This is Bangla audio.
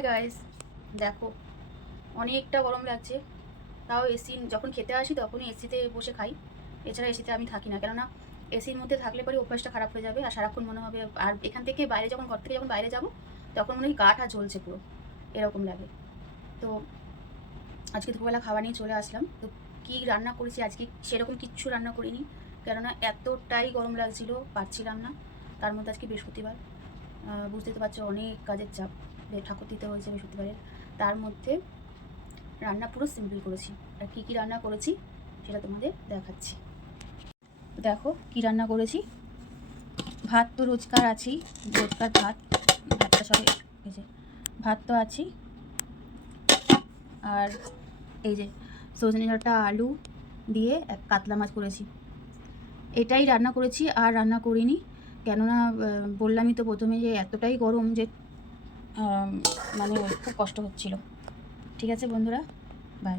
হাই গাইস, দেখো অনেকটা গরম লাগছে। তাও এসি যখন খেতে আসি তখনই এসিতে বসে খাই, এছাড়া এসিতে আমি থাকি না। কেননা এসির মধ্যে থাকলে পরে অভ্যাসটা খারাপ হয়ে যাবে আর সারাক্ষণ মনে হবে। আর এখান থেকে বাইরে যখন ঘর থেকে যখন বাইরে যাব তখন মনে হয় গাটা জ্বলছে পুরো, এরকম লাগে। তো আজকে দুপুরবেলা খাওয়া নিয়ে চলে আসলাম। তো কী রান্না করেছি আজকে সেরকম কিচ্ছু রান্না করিনি, কেননা এতটাই গরম লাগছিল, পারছিলাম না। তার মধ্যে আজকে বৃহস্পতিবার, বুঝতে তো পারছো অনেক কাজের চাপ, ঠাকুর দিতে হয়েছে বৃহস্পতিবারের। তার মধ্যে রান্না পুরো সিম্পল করেছি। আর কী কী রান্না করেছি সেটা তোমাদের দেখাচ্ছি। দেখো কী রান্না করেছি। ভাত তো রোজকার আছেই, রোজকার ভাতটা সবাই এই যে ভাত তো আছেই। আর এই যে সজনে ডাঁটা আলু দিয়ে এক কাতলা মাছ করেছি, এটাই রান্না করেছি। আর রান্না করিনি, কেননা বললামই তো প্রথমে যে এতটাই গরম যে মানে খুব কষ্ট হচ্ছিল। ঠিক আছে বন্ধুরা, বাই।